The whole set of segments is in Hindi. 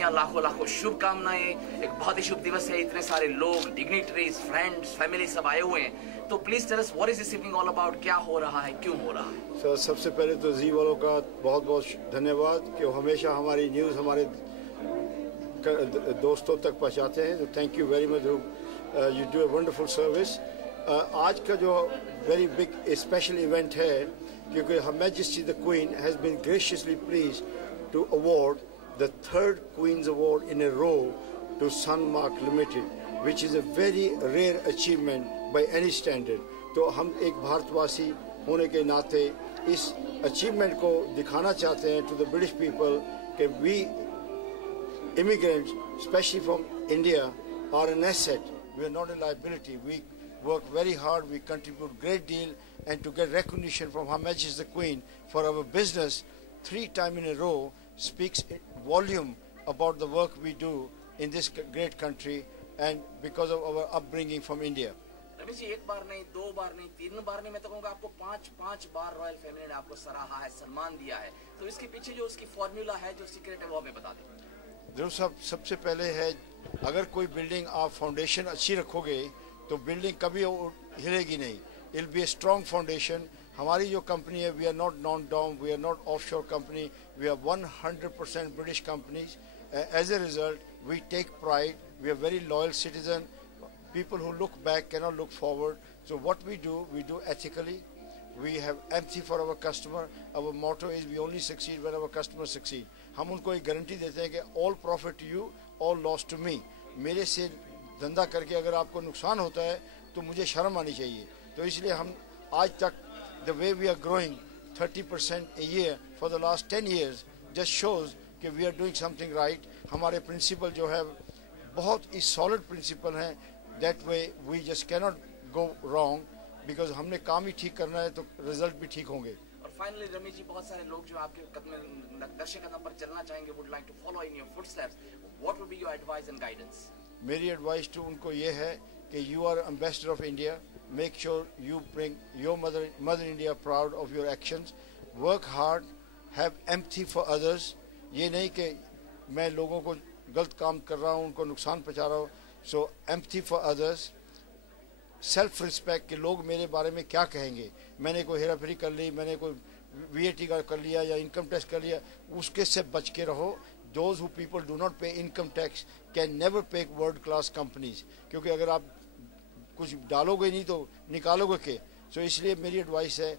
बधाइयाँ, लाखों लाखों शुभकामनाएं। एक बहुत ही शुभ दिवस है, इतने सारे लोग, डिग्निटरीज, फ्रेंड्स, फैमिली सब आए हुए हैं। तो please tell us what is this evening all about, क्या हो रहा है, क्यों हो रहा है? सर, सबसे पहले तो जी वालों का बहुत बहुत धन्यवाद कि वो हमेशा हमारी न्यूज़ हमारे दोस्तों तक पहुंचाते हैं। तो thank you very much, you do a wonderful service. आज का जो वेरी बिग स्पेशल इवेंट है, क्योंकि her majesty the queen has been graciously please to award the 3rd Queen's Award in a row to Sunmark Limited, which is a very rare achievement by any standard. तो हम एक भारतवासी होने के नाते इस अचीवमेंट को दिखाना चाहते हैं टू द ब्रिटिश पीपल कि we immigrants, especially from India, are an asset. We are not a liability. We work very hard. We contribute great deal, and to get recognition from Her Majesty the Queen for our business 3 times in a row speaks volume about the work we do in this great country, and because of our upbringing from India. Ramesh ji, एक बार नहीं, 2 बार नहीं, 3 बार नहीं, मैं तो कहूँगा आपको 5 बार रॉयल फैमिली ने आपको सराहा है, सम्मान दिया है। तो इसके पीछे जो उसकी फॉर्मूला है, जो सीक्रेट है, वो हमें बता दें। जरूर साहब, सबसे पहले है, अगर कोई बिल्डिंग आप फाउंडेशन अच्छी रखोगे तो बिल्डिंग कभी हिलेगी नहीं। It be a strong foundation. हमारी जो कंपनी है, we are not non dom, we are not offshore company, we are 100% British companies. As a result we take pride, we are very loyal citizen. People who look back cannot look forward. So what we do ethically, we have empathy for our customer. Our motto is we only succeed when our customers succeed. हम उनको एक गारंटी देते हैं कि all profit to you, all loss to me. मेरे से धंधा करके अगर आपको नुकसान होता है तो मुझे शर्म आनी चाहिए। तो इसलिए हम आज तक the way we are growing 30% a year for the last 10 years just shows कि we are doing something right. हमारे प्रिंसिपल जो है बहुत ही solid प्रिंसिपल हैं। That way we just cannot go wrong. Because हमने काम ही ठीक करना है तो रिजल्ट भी ठीक होंगे। और फाइनली रमेश जी, बहुत सारे लोग जो आपके दर्शक कदम पर चलना चाहेंगे, would like to follow in your footsteps, what would be your advice and guidance? मेरी एडवाइस टू उनको ये है कि you are ambassador of India, make sure you bring your mother India proud of your actions, work hard, have empathy for others. ये नहीं कि मैं लोगों को गलत काम कर रहा हूँ, उनको नुकसान पहुँचा रहा हूँ। So empathy for others, self respect कि लोग मेरे बारे में क्या कहेंगे। मैंने कोई हेरा फेरी कर ली, मैंने कोई VAT का कर लिया या इनकम टैक्स कर लिया, उसके से बच के रहो। Those who people do not पे इनकम टैक्स कैन नेवर पे वर्ल्ड क्लास कंपनीज, क्योंकि अगर आप कुछ डालोगे नहीं तो निकालोगे के। सो इसलिए मेरी एडवाइस है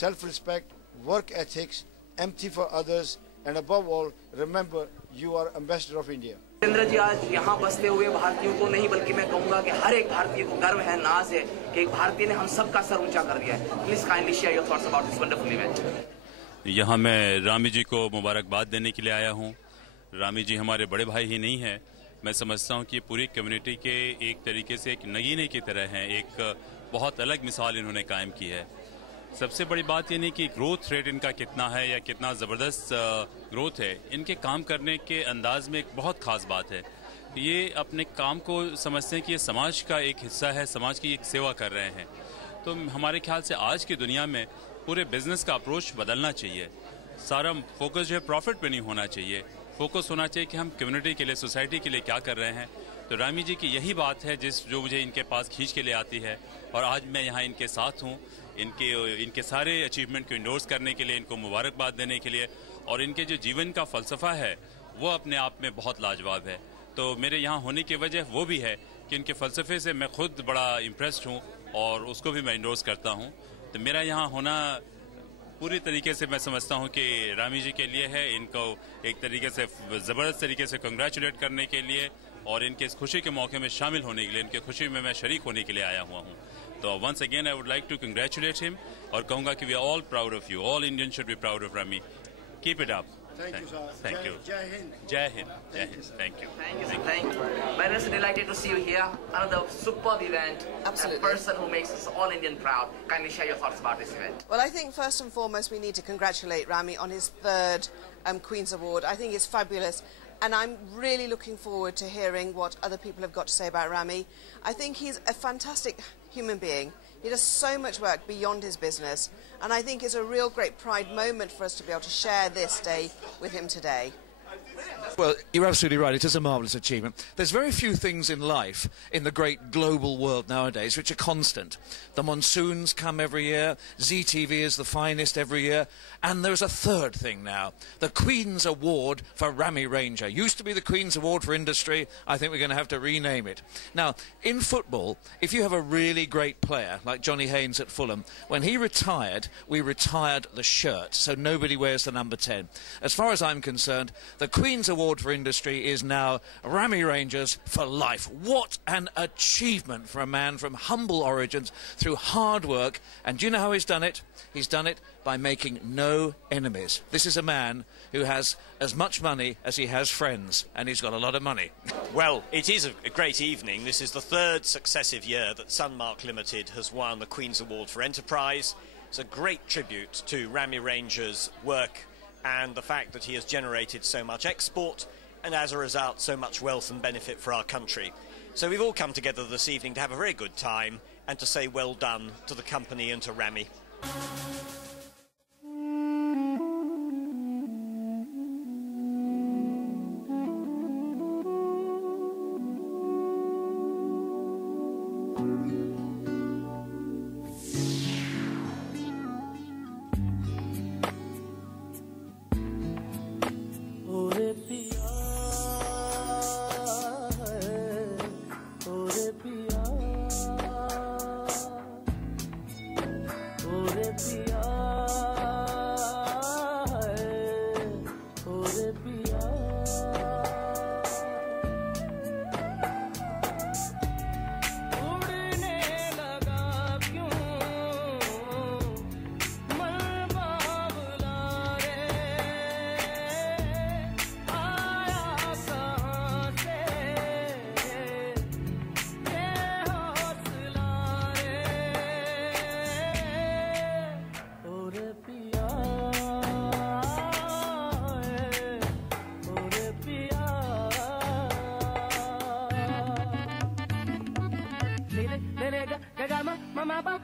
self respect, work ethics, empathy for others, and above all remember you are ambassador of India. Jitendra ji, आज यहाँ बसते हुए भारतीयों को नहीं बल्कि मैं कहूँगा कि हर एक भारतीय को गर्व है, नाज है कि एक भारतीय ने हम सबका सर ऊंचा कर दिया है। Please kindly share your thoughts about this wonderful event. यहाँ मैं रामी जी को मुबारकबाद देने के लिए आया हूँ। रामी जी हमारे बड़े भाई ही नहीं है, मैं समझता हूँ कि पूरी कम्युनिटी के एक तरीके से एक नगीने की तरह हैं। एक बहुत अलग मिसाल इन्होंने कायम की है। सबसे बड़ी बात ये नहीं कि ग्रोथ रेट इनका कितना है या कितना ज़बरदस्त ग्रोथ है, इनके काम करने के अंदाज में एक बहुत ख़ास बात है। ये अपने काम को समझते हैं कि ये समाज का एक हिस्सा है, समाज की एक सेवा कर रहे हैं। तो हमारे ख्याल से आज की दुनिया में पूरे बिजनेस का अप्रोच बदलना चाहिए। सारा फोकस जो है प्रॉफिट पे नहीं होना चाहिए, फोकस होना चाहिए कि हम कम्युनिटी के लिए, सोसाइटी के लिए क्या कर रहे हैं। तो रामी जी की यही बात है जो मुझे इनके पास खींच के ले आती है, और आज मैं यहाँ इनके साथ हूँ। इनके सारे अचीवमेंट को इंडोर्स करने के लिए, इनको मुबारकबाद देने के लिए, और इनके जो जीवन का फ़लसफ़ा है वो अपने आप में बहुत लाजवाब है। तो मेरे यहाँ होने की वजह वो भी है कि इनके फ़लसफ़े से मैं खुद बड़ा इम्प्रेस्ड हूँ और उसको भी मैं इंडोर्स करता हूँ। तो मेरा यहाँ होना पूरी तरीके से मैं समझता हूँ कि रामी जी के लिए है। इनको एक तरीके से ज़बरदस्त तरीके से कंग्रेचुलेट करने के लिए और इनके इस खुशी के मौके में शामिल होने के लिए, इनके खुशी में मैं शरीक होने के लिए आया हुआ हूँ। तो once again I would like to congratulate him और कहूँगा कि we are all proud of you, all Indian should be proud of Rami. Keep it up. Thank you, sir. Thank you. Jai Hind. Jai Hind. Jai Hind. Thank you. Thank you. We're just delighted to see you here. Another superb event. Absolutely. A person who makes us all Indian proud. Kindly share your thoughts about this event. Well, I think first and foremost we need to congratulate Rami on his 3rd Queen's Award. I think it's fabulous. And I'm really looking forward to hearing what other people have got to say about Rami. I think he's a fantastic human being. He does so much work beyond his business, and I think it's a real great pride moment for us to be able to share this day with him today. Well, you're absolutely right. It is a marvellous achievement. There's very few things in life, in the great global world nowadays, which are constant. The monsoons come every year, ZTV is the finest every year, and there's a third thing now. The Queen's Award for Rami Ranger. Used to be the Queen's Award for Industry. I think we're going to have to rename it. Now, in football, if you have a really great player, like Johnny Haynes at Fulham, when he retired, we retired the shirt, so nobody wears the number 10. As far as I'm concerned, the Queen's Award for Industry is now Rami Rangers for life. What an achievement for a man from humble origins through hard work. And do you know how he's done it? He's done it by making no enemies. This is a man who has as much money as he has friends, and he's got a lot of money. Well, it is a great evening. This is the third successive year that Sunmark Limited has won the Queen's Award for Enterprise. It's a great tribute to Rami Ranger's work and the fact that he has generated so much export and as a result so much wealth and benefit for our country. So we've all come together this evening to have a very good time and to say well done to the company and to Rami. Mama,